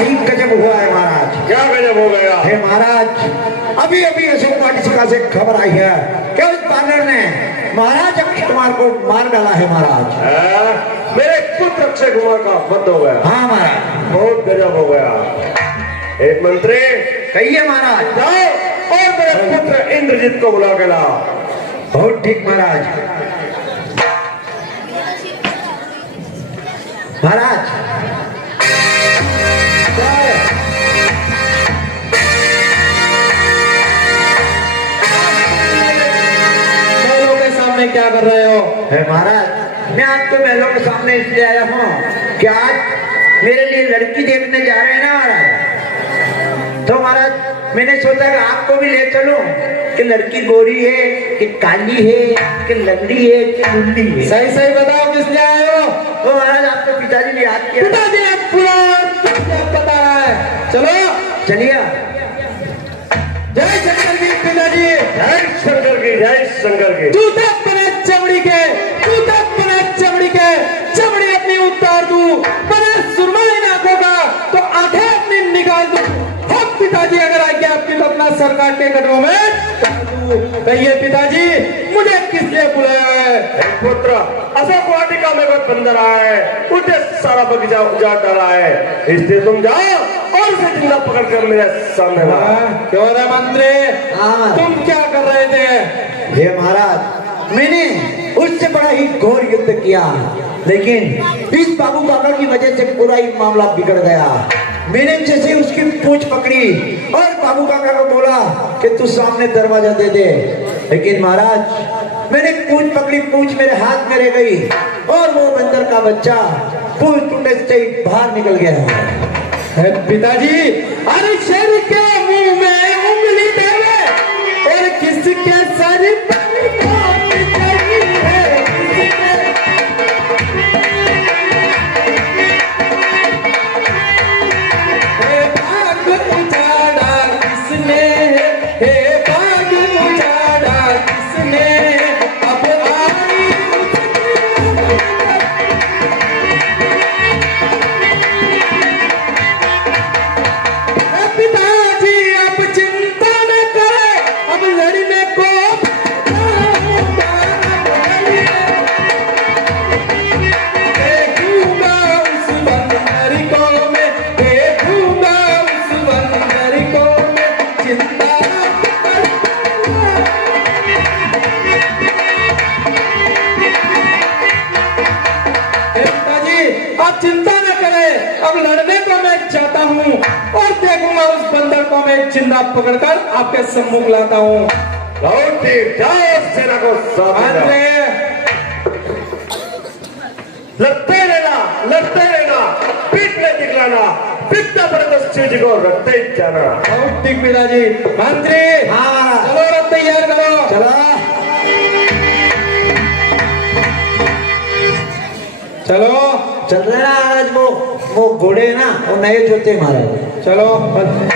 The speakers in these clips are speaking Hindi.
ही गजब हुआ है महाराज। क्या गजब हो गया? हे महाराज, अभी अभी अशोक वाटिका से खबर आई है कि उस बानर ने महाराज अक्षय कुमार को मार डाला है महाराज। मेरे पुत्र अक्षय कुमार का वध हो गया। हाँ महाराज, बहुत गजब हो गया। एक मंत्री कहिए महाराज। जाओ और मेरे पुत्र इंद्रजीत को बुला के लाओ। बहुत ठीक महाराज। महाराज महलों के सामने क्या कर रहे हो? है महाराज, मैं आपको महलों के सामने इसलिए आया हूँ कि आज मेरे लिए लड़की देखने जा रहे हैं ना महाराज। तो महाराज मैंने सोचा कि आपको भी ले चलूं कि लड़की गोरी है कि काली है कि लंगड़ी है कि लुल्ली है। सही सही बताओ किस लिए आए हो? तो महाराज आपके पिताजी ने याद किया। पिताजी ने पूरा पता है। चलो चलिए। जय शंकर की पिताजी। जय शंकर की, जय शंकर की। तू तक बने चमड़ी के, तू तक बने चमड़ी के, चमड़ी अपनी उतार दू, बने सुरमई नाकों का तो आंखें अपनी निकाल दू। हम पिताजी अगर आज्ञा आपकी तो अपना सरकार के कदमों में डाल दूं। कहिए पिताजी मुझे किस लिए बुलाया है? पुत्र अशोक वाटिका में कोई बंदर आया है, उसे सारा बगीचा उजाड़ डाला है, इसलिए तुम जाओ और उसे जिंदा पकड़ कर मेरे सामने लाओ। क्यों रे मंत्री, हाँ। तुम क्या कर रहे थे? हे महाराज, मैंने उससे बड़ा ही घोर युद्ध किया, लेकिन इस बाबू काका की वजह से पूरा ही मामला बिगड़ गया। मैंने जैसे उसकी पूंछ पकड़ी और बाबू काका को बोला कि तू सामने दरवाजा दे दे, लेकिन महाराज मैंने पूंछ पकड़ी, पूंछ मेरे हाथ में रह गई और वो बंदर का बच्चा पूंछ टूटने से ही बाहर निकल गया। पिताजी अरे शेर के मुंह में उंगली देवे और किसके सर पर बात करी है? हे भाग उजाड़ा किसने, हे भाग उजाड़ा किसने, अब आई पिताजी अब चिंता न करे, अब लड़ने को देखूंगा उस बंदर को मैं, देखूंगा उस बंदर को मैं, चिंता पिताजी आप चिंता न करें, अब लड़ने को मैं जाता हूँ और देखूंगा उस बंदर को मैं जिंदा पकड़कर आपके सम्मुख लाता हूँ। जाओ सेना को साथ ले जाओ। लड़ते रहना, पीठ में दिखलाना, पिता पर तो शिव जी को रखते ही जाना। बहुत ठीक पिताजी। मंत्री हाँ। चलो रथ तैयार करो। चलो चलो चल रहे ना महाराज, वो घोड़े ना वो नए जोते महाराज। चलो मंत्री।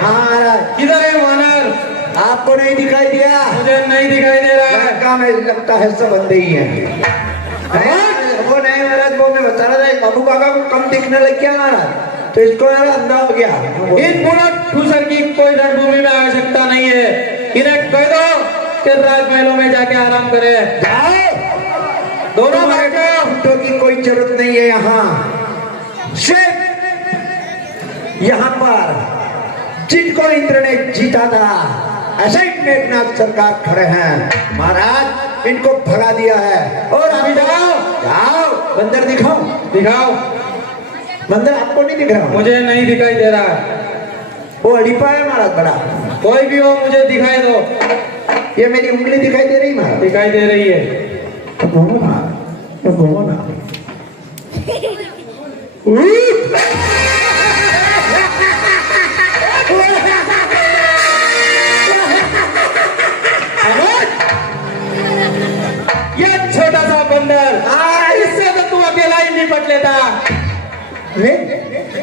हाँ महाराज, किधर है वानर? आपको नहीं दिखाई दिया? मुझे नहीं दिखाई दे रहा है। लड़का में लगता है सब अंधे ही हैं। वो नहीं महाराज, वो मैं बता रहा था बाबू काका को कम दिखने लग गया महाराज, तो इसको यार अंधा हो गया। इन बुढ़ा ठूसर की कोई रणभूमि में आवश्यकता नहीं है। इन्हें कह दो कि राजमहलों में जाके आराम करे। जाओ, दोनों घंटों की कोई जरूरत नहीं है यहाँ। सिर्फ यहाँ पर जिनको इंद्र ने जीता था ऐसे ही मेघनाथ सरकार खड़े हैं महाराज, इनको भगा दिया है। और अभी जाओ जाओ, बंदर दिखाओ। दिखाओ। बंदर आपको नहीं दिख रहा? मुझे नहीं दिखाई दे रहा है। वो अड़ीपा है महाराज बड़ा। कोई भी हो मुझे दिखाई दो। ये मेरी उंगली दिखाई दे रही महाराज? दिखाई दे रही है। तो घूमो ना, तो घूमो ना। ये छोटा सा बंदर, इससे तो तू अकेला ही निपट लेता। ले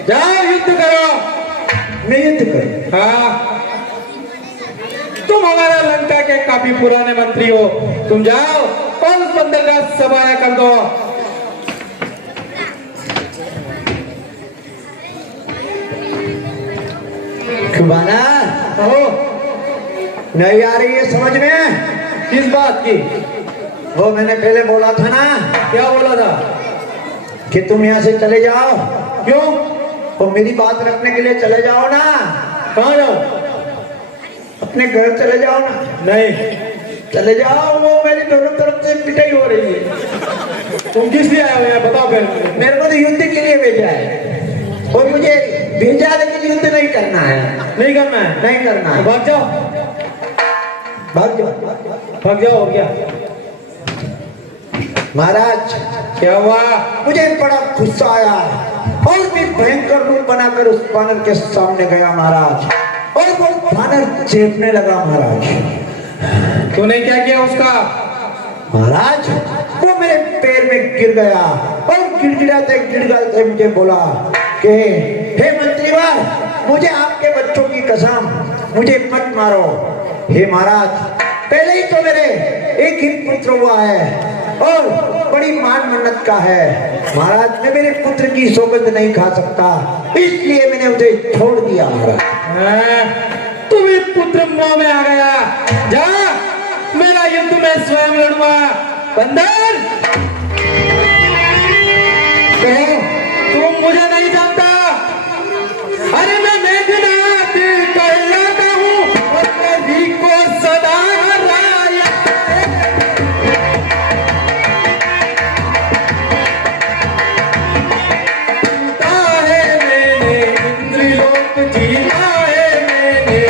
जा जाओ युद्ध करो। मैं युद्ध करूं? हाँ, तुम हमारा लंका के काफी पुराने मंत्री हो, तुम जाओ और उस बंदर का सफाया कर दो। खुबाना ओ, नहीं आ रही है समझ में? किस बात की? वो मैंने पहले बोला था ना क्या बोला था? कि तुम यहाँ से चले जाओ। क्यों? वो मेरी बात रखने के लिए चले जाओ ना, कहाँ जाओ? अपने घर चले जाओ ना। नहीं, चले जाओ, वो मेरी दोनों तरफ से पिटाई हो रही है। तुम किस लिए आए हुए हैं बताओ फिर। मेरे को तो युद्ध के लिए भेजा है और मुझे भेजा लेकिन युद्ध नहीं करना है। नहीं करना है? नहीं करना है। भाग जाओ, भाग जाओ। भाग जाओ। और क्या? महाराज क्या हुआ? मुझे बड़ा गुस्सा आया और भी भयंकर रूप बनाकर उस बानर के सामने गया महाराज, और वो बानर चेपने लगा महाराज। तूने क्या किया उसका? महाराज वो मेरे पैर में गिर गया और गिड़गिड़ाते मुझे बोला कि हे मंत्रीवर, मुझे आपके बच्चों की कसम, मुझे मत मारो। हे महाराज, पहले ही तो मेरे एक ही पुत्र हुआ है और बड़ी मान मन्नत का है। महाराज मैं मेरे पुत्र की सौगंध नहीं खा सकता, इसलिए मैंने उसे छोड़ दिया। महाराज तू भी पुत्र मुंह में आ गया। जा, मेरा युद्ध में स्वयं लड़ूंगा। बंदर, तुम मुझे नहीं जानता। अरे मैं मेघनाथ कहलाता हूँ और नदी को सदा हराया। जीता है मैंने इंद्रलोक, जीता है मैंने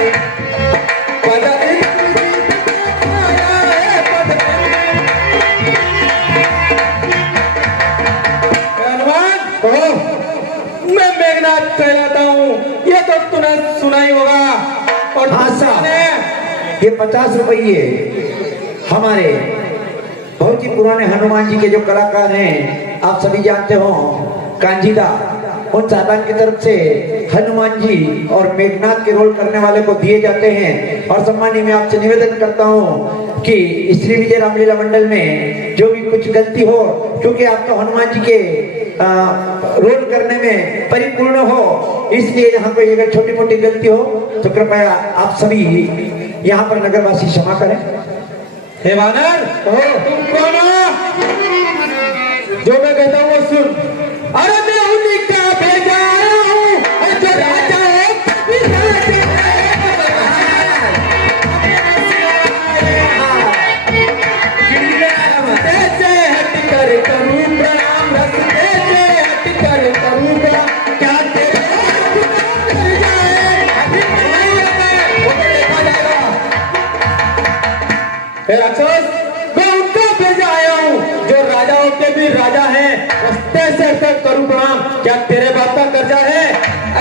पद इंद्र जीता है पद। हनुमान, मैं मेघनाथ कहलाता हूँ, ये तो तूने सुना ही होगा। और हाँ साहब, तुमने ये 50 रुपये हमारे बहुत ही पुराने हनुमान जी के जो कलाकार हैं, आप सभी जानते हो, कांजीदा, उन साधन की तरफ से हनुमान जी और मेघनाथ के रोल करने वाले को दिए जाते हैं। और सम्मानी मैं आपसे निवेदन करता हूं कि श्री विजय रामलीला मंडल में जो भी कुछ गलती हो, क्योंकि आप तो हनुमान जी के रोल करने में परिपूर्ण हो, इसलिए यहाँ पे अगर छोटी मोटी गलती हो तो कृपया आप सभी यहाँ पर नगरवासी क्षमा करें। हे वानर, तुम कौन हो? जो मैं कहता हूँ वो सुन। अरे मैं उन्हीं का भेजा हूँ जो राजा है, कभी राजा रस्ते से हट कर करूँ प्रणाम, रस्ते से हट कर करूँ प्रणाम। क्या तेरे कर जाए अभी नहीं है, वो तो देखा जाएगा। हे राक्षस, मैं उनको भेजा आया हूँ जो राजाओं के भी राजा हैं, रस्ते से हटकर करूँ प्रणाम। क्या तेरे बाप का कर्जा है?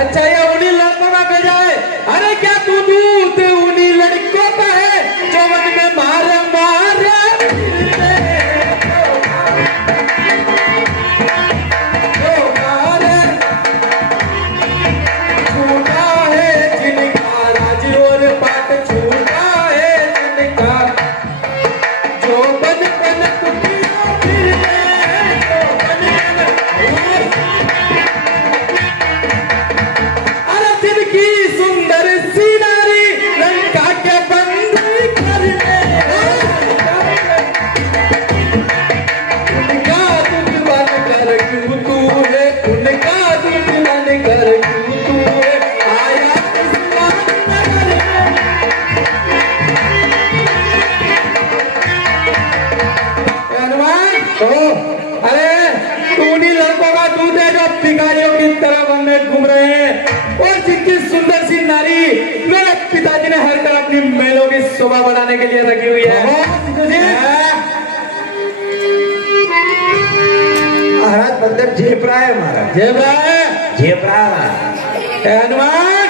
अच्छा, ये उन्हीं लड़कों का भेजा है। अरे क्या तू दूत उन्हीं लड़कों का है जो मन में मारे मारे छूटा है जिनका राज और पाट, छूटा है जिनका जो बन बन टुकड़ा फिरते, जो बन बन। अरे जिनकी सुंदर सी नारी लंका के बंदी करने, उनका दुश्मन कर क्यों तू है, उनका दुश्मन कर क्यों तू है, आया दुश्मन नगर में। हनुमान, अरे तू उन्हीं लड़कों का दूध है जो भिखारियों की तरह वन में घूम रहे हैं, और जिनकी सुंदर सी नारी मेरे पिताजी ने हर तरह अपनी महलों की शोभा बढ़ाने के लिए रखी हुई है। महाराज बंदर झेप रहा है, महाराज जेब है झेप रहा है। हनुमान,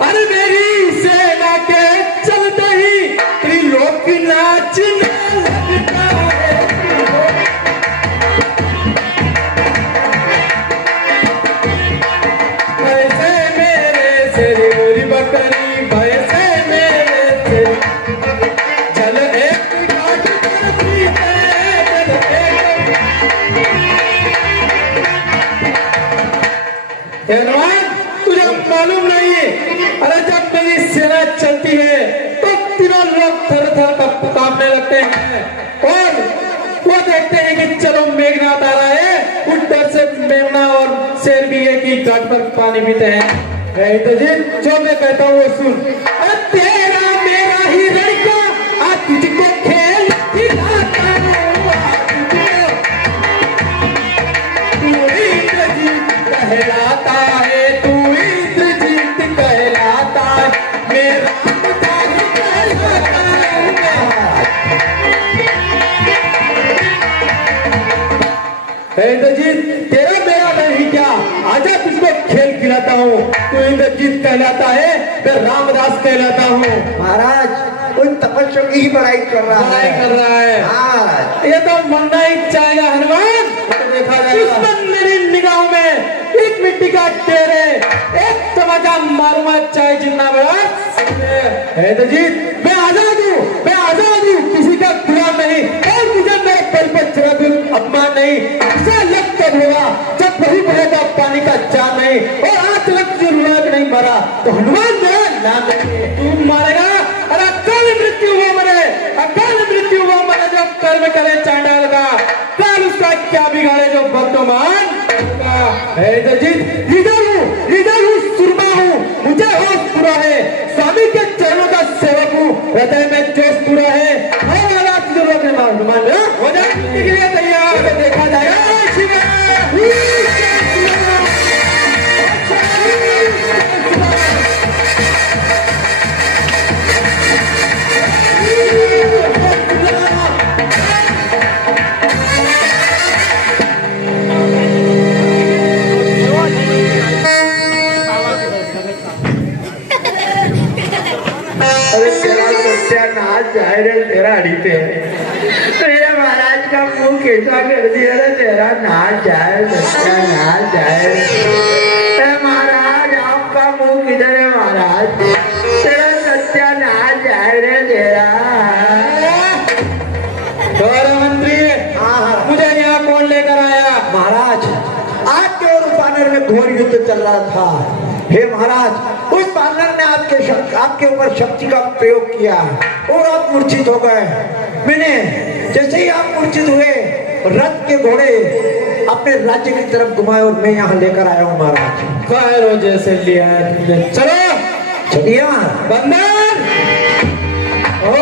अरे मेरी सेना के चलते ही त्रिलोक नाचने लगता है। तेरी मोरी बकरी भैंसे मेरे से चल एक घाट पर पीते हनुमान तुझे मालूम नहीं है, अरे जब मेरी सेना चलती है तो तीनों लोग थर थर कांपने लगते हैं और वो देखते हैं कि चलो मेघनाथ आ रहा है, उस डर से मेमना और शेर भी एक ही घाट पर पानी पीते हैं। तो जी जो मैं कहता हूँ वो सुन। अरे तेरा मेरा ही लड़का आज तुझको खेल खिलाता हूँ, तू इंद्रजीत कहलाता है, तू इंद्रजीत कहलाता है, मेरा कहलाता है। इंद्रजीत तेरा मेरा नहीं क्या, आजा तुझको खेल खिलाता हूँ, तू इंद्रजीत कहलाता है, मैं रामदास कहलाता हूँ। महाराज उन तपस्या की ही बड़ाई कर रहा लड़ाई है। कर रहा है। हाँ ये तो मरना ही चाहेगा हनुमान, तो देखा जाएगा। दुश्मन मेरी निगाहों में एक मिट्टी का ढेर है, एक तमाचा मारूंगा चाहे जितना बड़ा है। तो जी मैं आजाद हूँ, किसी का गुलाम नहीं, और मुझे मेरे पल पर जरा भी अपमान नहीं। ऐसा लग तब होगा जब वही बहेगा पानी का जान नहीं, और आज तक जो लोग नहीं मरा तो हनुमान मेरा नाम नहीं। तू मारेगा, अरे अकाल मृत्यु वो मरे, अकाल मृत्यु वो मरे जो कर्म करे चांडाल का, कल उसका क्या बिगाड़े जो वर्तमान है। तो जीत लीडर हूँ, सुरमा हूँ, मुझे होश पूरा है, स्वामी के चरणों का सेवक हूँ, हृदय में जोश पूरा है। हो जाए के लिए तैयार, देखा जाएगा। अरे तेरा सत्यानाश जाए रे, तेरा अड़ी पे तेरे महाराज का मुंह कैसा कर दिया रे, तेरा नाच जाए, सत्यानाश जाए। महाराज आपका मुंह किधर है महाराज, तेरा सत्यानाश जाए रे तेरा। मंत्री मुझे यहाँ कौन लेकर आया? महाराज आपके और उस वानर में घोर युद्ध चल रहा था। हे महाराज उस वानर ने आपके ऊपर शक्ति का प्रयोग किया और आप मूर्छित हो गए। मैंने जैसे ही आप मूर्छित हुए रथ के घोड़े अपने राज्य की तरफ घुमाए और मैं यहाँ लेकर आया हूँ महाराज। खैर जैसे लिया है तुमने, चलो चलिए बंदर। ओ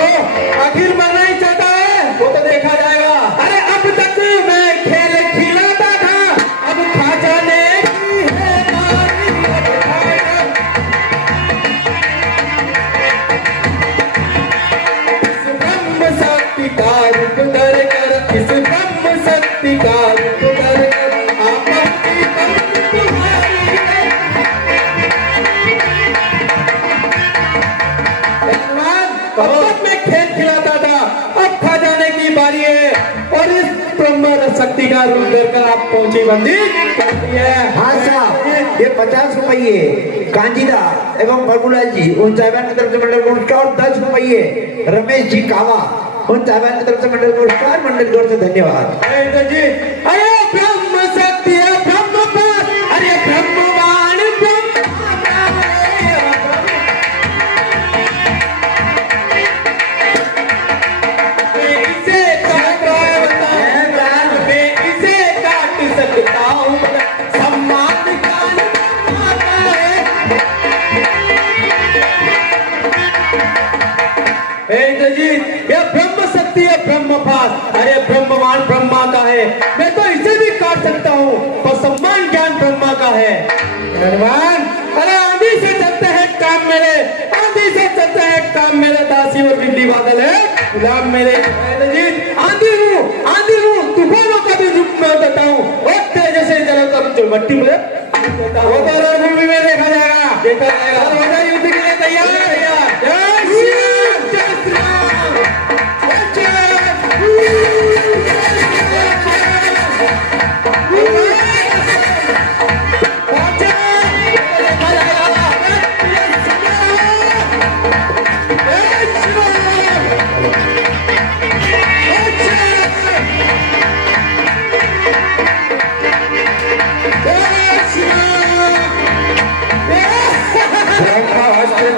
आखिर मरना ही चाहता है, वो तो देखा जाएगा। अरे अब तक मैं खेल खिलाता था, अब खा जाने की है बारी। इस ब्रह्म शक्ति का रूप धर कर, इस ब्रह्म शक्ति का रूप धर कर, आपत्ति बंद तुम्हारी है। अब तक मैं खेल खिलाता था, अब खा जाने की बारी है, और इस ब्रह्म शक्ति का रूप धरकर आप पहुंची बंदी। हाँ साहब ये 50 रुपये कांजीदा एवं प्रभुलाल जी उन साहबान की तरफ से मंडल पुरस्कार और 10 रुपये रमेश जी कावा उन साहबान की तरफ से मंडल पुरस्कार मंडल की ओर से धन्यवाद। जी अरे ब्रह्म शक्ति है, ब्रह्म पाठ, अरे ब्रह्मवान ब्रह्म इसे काट सकता हूँ, सम्मान का जी यह ब्रह्म शक्ति है, ब्रह्म पास, अरे ब्रह्मवान ब्रह्मा का है, मैं तो इसे भी काट सकता हूँ, पर सम्मान ज्ञान ब्रह्मा का है। भगवान अरे आंधी से चलते हैं काम मेरे, आंधी से चलते हैं काम मेरे, दासी और बिजली बादल है गुलाम मेरे। जी आंधी हूँ तूफानों का भी रूप में देता हूँ, और तेज से चलो तब जो मट्टी में वो तो रणभूमि में देखा जाएगा। युद्ध के लिए तैयार जय श्री राम, जय श्री राम,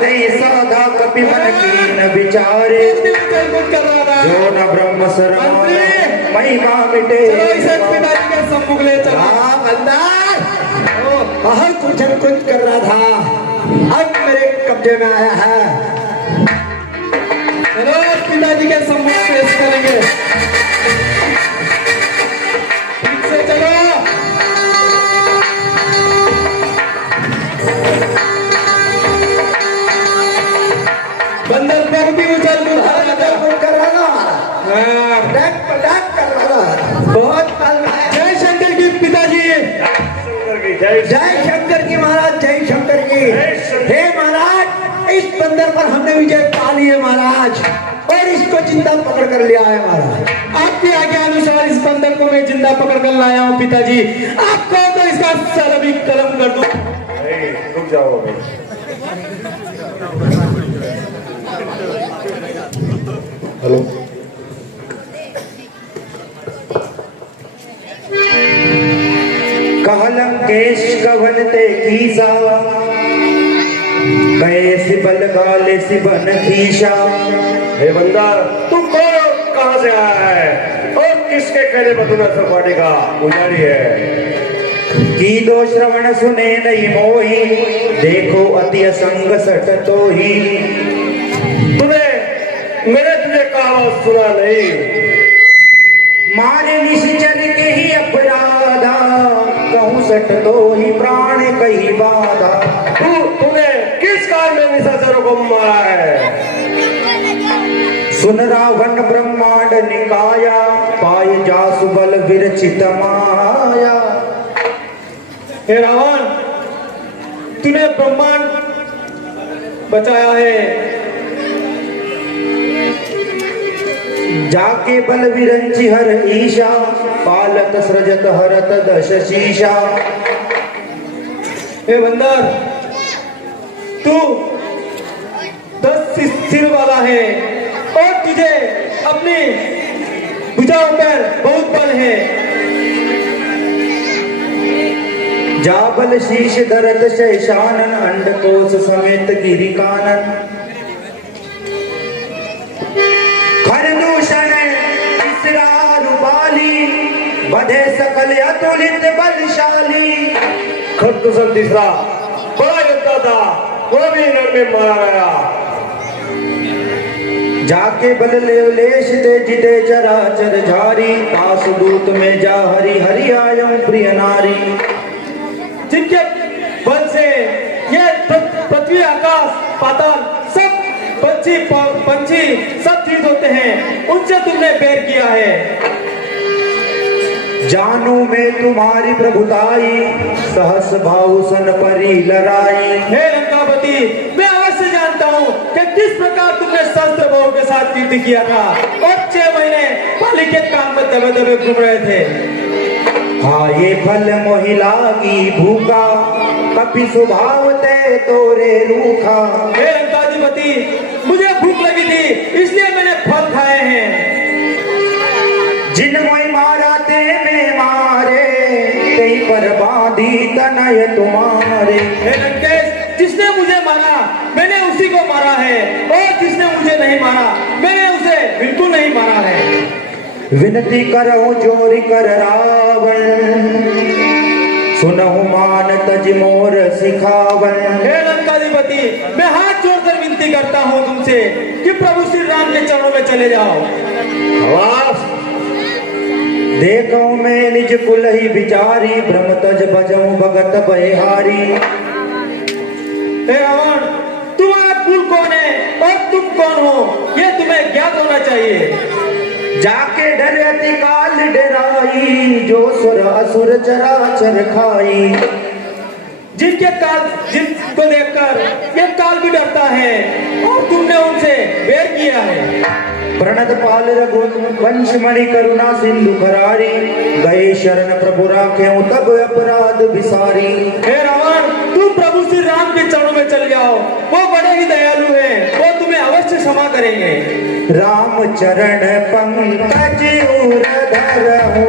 नहीं साधा कपि मन की न विचारे कुछ कर रहा था जो न ब्रह्म शरण मंत्री! महिमा मिटे चलो इसे पिताजी के सम्मुख ले चलो हाँ बंदर बहुत कुछ कर रहा था अब मेरे कब्जे में आया है चलो पिताजी के सम्मुख पेश करेंगे ठीक से चलो बंदर पर भी उछल कूद कर रहा था हाँ। पटाक कर रहा था बहुत पल में जय शंकर की पिताजी शंकर की जय जय शंकर की महाराज जय शंकर की जय शंकर। हे महाराज इस बंदर पर हमने विजय पा ली है महाराज और इसको जिंदा पकड़ कर लिया है महाराज आपकी आज्ञा अनुसार इस बंदर को मैं जिंदा पकड़ कर लाया हूँ पिताजी आपको तो इसका सर अभी कलम कर दूं नहीं, रुक जाओ अभी। हेलो कहलम केश कवन ते कीसा कैसे बल गाले सिबन खीसा हे बंदर तू कौन हो? कहाँ से आया है और किसके कहने पर तूने सरपाटी का उजाड़ी है की दो श्रवण सुने नहीं मोही देखो अति असंग सट तो ही तूने मैंने तुझे कहा सुना नहीं मारे निश्चर के ही अपराधा कहूँ सट तो ही प्राण कही बाधा तूने किस कारण में निशाचरों को मारा है सुन रावण ब्रह्मांड निकाया पाय जासु बल विरचित माया हे रावण तूने ब्रह्मांड बचाया है जाके बल विरंचि हर ईशा पालत सृजत हरत दश शीशा हे बंदर तू 10 सिर वाला है और तुझे अपनी भुजाओं पर बहुत बल है जा बल शीश धरत शैशानन अंडकोश समेत गिरि कानन खरदूषण इसरा रुबाली बधे सकल अतुलित बलशाली खरदूषण तीसरा बड़ा योद्धा था वो भी रण में मारा गया जाके बल लेवलेश ते जिते चराचर झारी पास दूत में जा हरि हरि आयम प्रिय नारी जिनके बल से ये पृथ्वी आकाश पाताल सब पंछी सब चीज होते हैं उनसे तुमने बैर किया है जानू में तुम्हारी प्रभुताई सहस भाऊसन परी लड़ाई हे लंकापति मैं अवश्य जानता हूँ कि किस प्रकार तुमने शस्त्र भाव के साथ युद्ध किया था और 6 महीने पाली के काम में दबे दबे घूम रहे थे हाँ ये फल मोहिला की भूखा कपि स्वभाव ते तोरे रूखा हे लंकाधिपति मुझे भूख लगी थी इसलिए मैंने फल खाए हैं जिन मोहि मारा ते में मारे ते पर बांधी तनय तुम्हारे हे लंकेश जिसने मुझे मारा मैंने उसी को मारा है और जिसने मुझे नहीं मारा मैंने उसे बिल्कुल नहीं मारा है विनती करो जोरी कर रावण सुनहु मान तज मोर सिखावन हे लंकाधिपति मैं हाथ जोड़कर विनती करता हूँ तुमसे कि प्रभु श्री राम के चरणों में चले जाओ आवाज देखो मैं निज कुल ही विचारी भ्रम तज भजऊ भगत बहिहारी हे रावण तुम्हारा कुल कौन है और तुम कौन हो ये तुम्हें ज्ञात होना चाहिए जाके डर अति काल डराई जो सुर असुर चराचर खाई जिनको देखकर ये काल भी डरता है और तुमने उनसे बैर किया है प्रणत पाल रघु वंश मणि करुणा सिंधु खरारी गए शरण प्रभु राखे तब अपराध विसारी हे रावण तुम प्रभु श्री राम के चरणों में चल जाओ वो बड़े ही दयालु हैं वो तुम्हें अवश्य क्षमा करेंगे राम चरण पंकज उरधर हो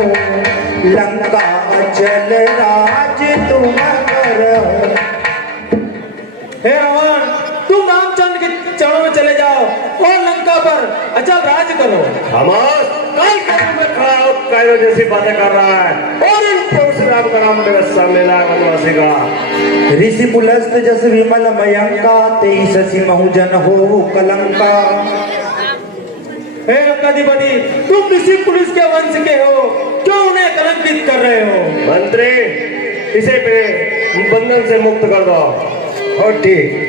लंका अचल राज तुम कर हे रावण तुम राम नमाज काल के में खड़ा हो कायरो जैसी बातें कर रहा है और इन परशुराम का नाम मेरे सामने लाया वनवासी का। ऋषि पुलस्त जस विमल मयंका तेईस महु हो कलंका। हे लंकाधिपति, तुम ऋषि पुरुष के वंश के हो, क्यों उन्हें कलंकित कर रहे हो? मंत्री इसे पे बंधन से मुक्त कर दो। और ठीक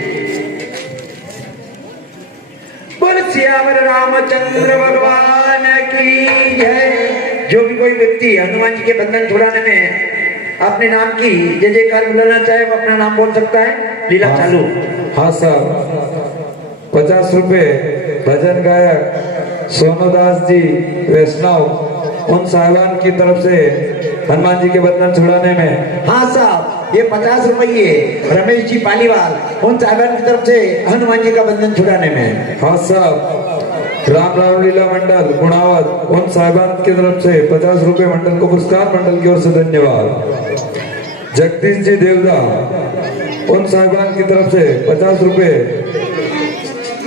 बोल श्यामर रामचंद्र भगवान की जय। जो भी कोई व्यक्ति हनुमान जी के बंधन छुड़ाने में अपने नाम की जय जयकार बुलाना चाहे वो अपना नाम बोल सकता है। लीला चालू। हाँ साहब, 50 रुपए भजन गायक सोनूदास जी वैष्णव उन साहिबान की तरफ से हनुमान जी के बंधन छुड़ाने में। हाँ साहब, ये 50 रुपये रमेश जी पालीवाल उन साहिबान की तरफ से हनुमान जी का बंधन छुड़ाने में। हाँ साहब, राम राम लीला मंडल गुणावत उन साहिबान की तरफ से 50 रुपए मंडल को पुरस्कार मंडल की ओर से धन्यवाद। जगदीश जी देवदा उन साहिबान की तरफ से 50 रुपए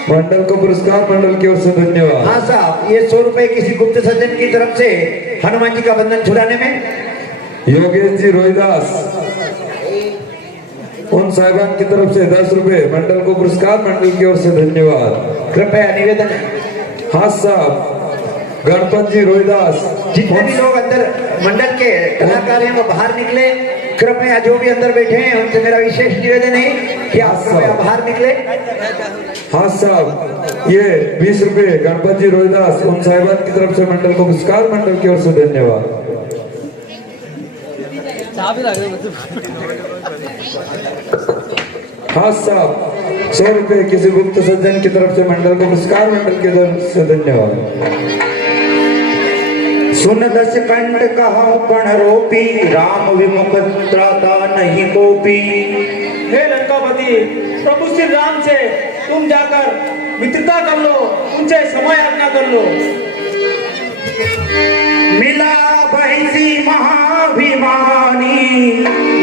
मंडल को पुरस्कार मंडल की ओर से धन्यवाद। हाँ साहब, ये 100 रुपए किसी गुप्त सज्जन की तरफ से हनुमान जी का बंधन छुड़ाने में। योगेश जी रोहिदास उन साहिबान की तरफ से 10 रुपए मंडल को पुरस्कार मंडल की ओर से धन्यवाद। कृपया निवेदन है, हाँ साहब, गणपत जी रोहिदास जितने भी लोग अंदर मंडल के कलाकार हैं वो बाहर निकले। कृपया जो भी अंदर बैठे हैं उनसे मेरा विशेष निवेदन है कि आप कृपया बाहर निकले। हाँ साहब, ये 20 रुपए गणपत जी रोहिदास उन साहिबान की तरफ से मंडल को पुरस्कार मंडल की ओर से धन्यवाद। हाँ साहब, 100 रुपए किसी गुप्त सज्जन की तरफ से मंडल को पुरस्कार मंडल की तरफ से धन्यवाद। सुन दस कंठ कहाऊं पण रोपी राम विमुख त्राता नहीं कोपी। हे लंकापति, प्रभु श्री राम से तुम जाकर मित्रता कर लो, उनसे समय याचना कर लो। मिला भैसी महाभिमानी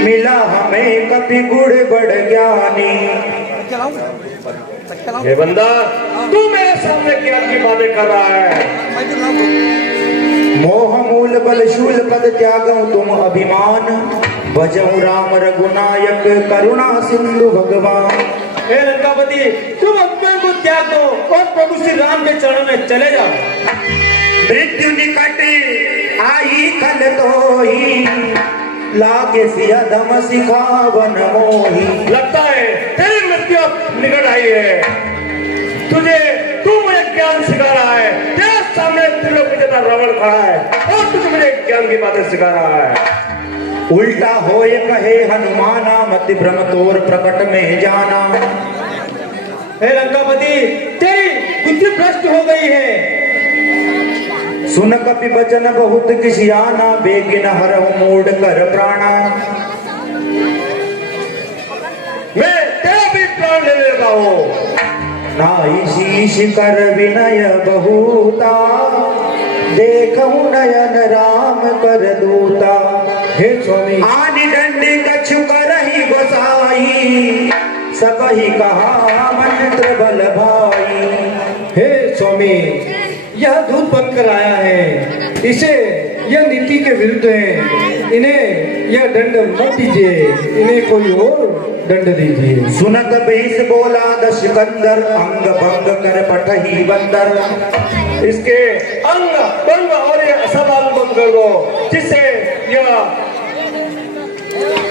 मिला हमें कपि गुड़ बड़ ज्ञानी। ये बंदा तू मेरे सामने क्या की बातें कर रहा है? मोह मूल बल शूल पद त्यागं तुम अभिमान भजऊ राम रघुनायक करुणा सिंधु भगवान। हे लंकापति, तुम अभिमान को त्याग दो और प्रभु श्री राम के चरणों में चले जाओ। मृत्यु निकट आई कल तो ही लागे सिया धम सिखावन मोही। लगता है तेरी मृत्यु निकट आई है। तू मुझे ज्ञान सिखा रहा है। तेरे सामने त्रिलोकी जैसा रावण खड़ा है और तुझे मुझे ज्ञान की बातें सिखा रहा है। उल्टा होए कहे हनुमाना मति भ्रम तोर प्रकट में जाना। हे लंकापति, तेरी बुद्धि भ्रष्ट हो गई है। सुन कपि बचन बहुत किसियाना बेगिन हरहु मूड कर प्राणा। मैं तेरा भी प्राण ले लेता हूँ। नाई शीश कर विनय बहुता देखहु नयन राम कर दूता। हे स्वामी, आदि दंड कछु करहि गोसाई सबहि कहा मंत्र बल भाई। हे स्वामी, यह दूध बनकर आया है, इसे यह नीति के विरुद्ध है। इन्हें यह दंड मत दीजिए, इन्हें कोई और दंड दीजिए। सुनत बीस बोला दश कंदर अंग भंग कर पठही बंदर। इसके अंग भंग और ये सब अंग बंद कर दो जिससे यह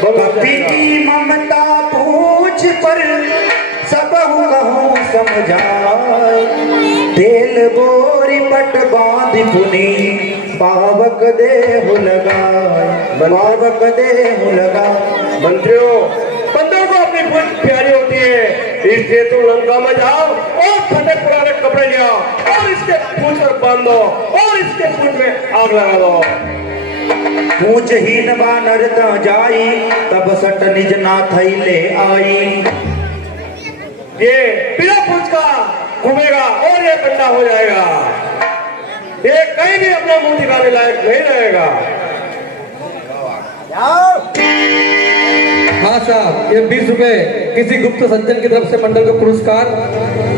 कपि की ममता पूछ पर सबहु कहूँ समझाए। तेल बोरी पट बांध पुनी पावक देहु लगाए। पावक देहु लगाए। मंत्रियों, बंदों को अपनी पूंछ प्यारी होती है, इसलिए तुम लंका में जाओ और फटे पुराने कपड़े ले आओ और इसके पूंछ पर बांधो और इसके पूंछ में आग लगा दो। पूछ हीन बानर त जाई तब सट निज नाथ ले आई। ये बिना पूंछ का घूमेगा और ये बंदा हो जाएगा। ये कहीं भी अपना मुंह दिखाने लायक नहीं रहेगा। हाँ साहब, ये 20 रुपए किसी गुप्त सज्जन की तरफ से मंडल को पुरस्कार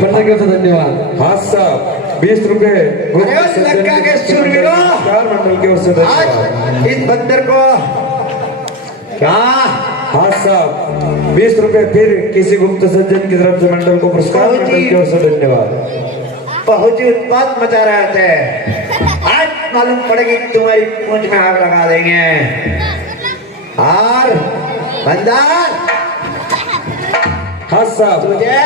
मंडल की ओर से धन्यवाद। हाँ साहब, 20 रुपए अरे उस लंका के शूरवीरों, पुरस्कार मंडल की ओर से धन्यवाद। आज इस बंदर को क्या हाँ साहब 20 रुपए फिर किसी गुप्त सज्जन की तरफ से मंडल को पुरस्कार बहुत ही- मंडल की ओर से धन्यवाद। बहुत ही उत्पात मचा रहे थे, आज मालूम पड़ेगी तुम्हारी पूंछ में आग लगा देंगे। और बंदर हाँ साहब तुझे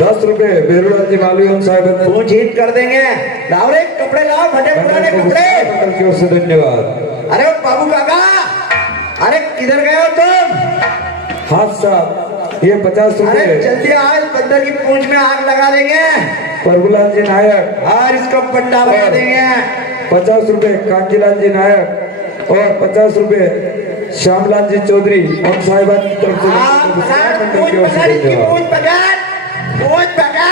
10 रुपए बेरुलाल जी मालवी एवं साहिब पूंछ हीट कर देंगे। लाओ रे कपड़े लाओ, फटे पुराने कपड़े। मंडल की ओर से धन्यवाद। अरे ओ बाबू काका, अरे किधर गए हो तुम? हाँ साहब ये 50 अरे रुपए जल्दी आओ, इस बंदर की पूंछ में आग लगा देंगे प्रभुलाल जी नायक और इसको पट्टा बना देंगे। 50 रुपए कांजीलाल जी नायक और 50 रुपए श्यामलाल जी चौधरी और साहिबान की तरफ से आप पुरस्कार पकड़, मंडल पूंछ की ओर से पकड़, इसकी धन्यवाद। पूंछ पकड़, पूंछ पकड़।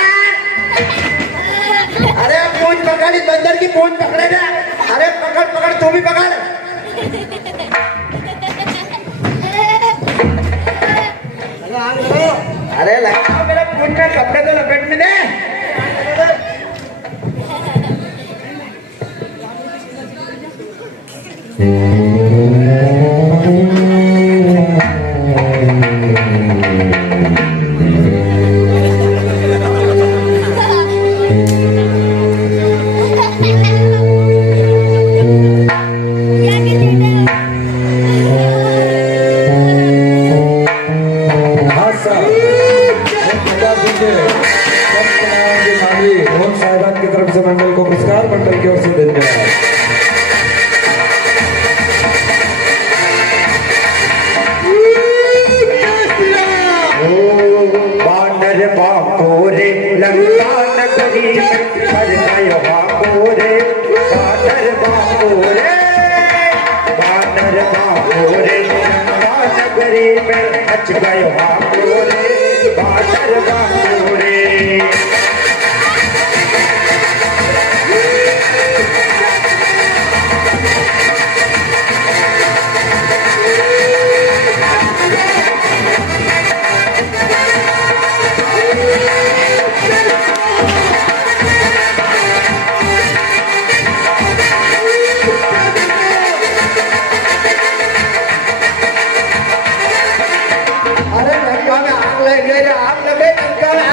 अरे पूंछ पकड़, इस बंदर की पूंछ पकड़े ना। अरे पकड़ पकड़, तू भी पकड़। अरे लगाओ मेरा पूंछ में कपड़े तो लपेटने दे। हाँ साहब 50 रुपए सत्यनारायण जी मालवी एवं साहिबान की तरफ से मंडल को पुरस्कार मंडल की ओर से धन्यवाद। बानर बापो रे लंका नगरी कर गयो बापो रे, बानर बापो रे, बानर बापो रे लंका नगरी में मच गयो बापो रे, बानर बापो रे। अरे लंका में आग लग गई रे, आग लग गई लंका में।